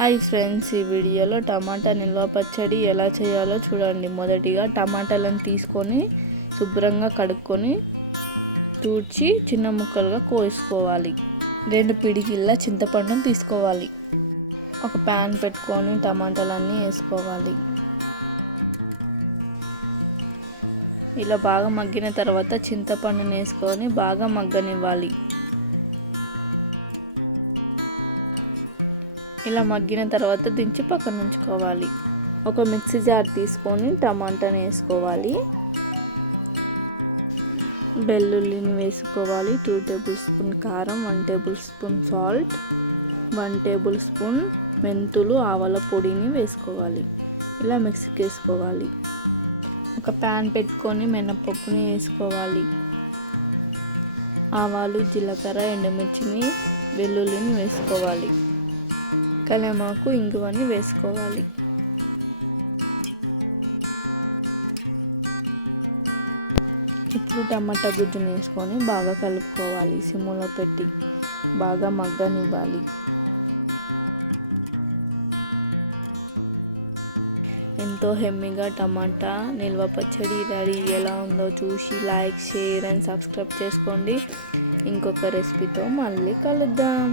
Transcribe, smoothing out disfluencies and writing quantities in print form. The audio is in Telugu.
హాయ్ ఫ్రెండ్స్, ఈ వీడియోలో టమాటా నిల్వ పచ్చడి ఎలా చేయాలో చూడండి. మొదటిగా టమాటాలను తీసుకొని శుభ్రంగా కడుక్కొని తూడ్చి చిన్న ముక్కలుగా కోసుకోవాలి. 2 పిడికిళ్ళ చింతపండును తీసుకోవాలి. ఒక ప్యాన్ పెట్టుకొని టమాటాలన్నీ వేసుకోవాలి. ఇలా బాగా మగ్గిన తర్వాత చింతపండుని వేసుకొని బాగా మగ్గనివ్వాలి. ఇలా మగ్గిన తర్వాత దించి పక్కన ఉంచుకోవాలి. ఒక మిక్సీ జార్ తీసుకొని టమాటాని వేసుకోవాలి. వెల్లుల్లిని వేసుకోవాలి. 2 టేబుల్ స్పూన్ కారం, 1 table spoon salt, 1 table spoon మెంతులు, ఆవాల పొడిని వేసుకోవాలి. ఇలా మిక్సీకి వేసుకోవాలి. ఒక ప్యాన్ పెట్టుకొని మినపప్పుని వేసుకోవాలి. ఆవాలు, జీలకర్ర, ఎండుమిర్చిని, వెల్లుల్లిని వేసుకోవాలి. కలమాకు, ఇంగువని వేసుకోవాలి. ఇప్పుడు టమాటా గుజ్జుని వేసుకొని బాగా కలుపుకోవాలి. సిమ్లో పెట్టి బాగా మగ్గనివ్వాలి. ఎంతో హెమ్మీగా టమాటా నిల్వ పచ్చడి రెడీ. ఎలా ఉందో చూసి లైక్, షేర్ అండ్ సబ్స్క్రైబ్ చేసుకోండి. ఇంకొక రెసిపీతో మళ్ళీ కలుద్దాం.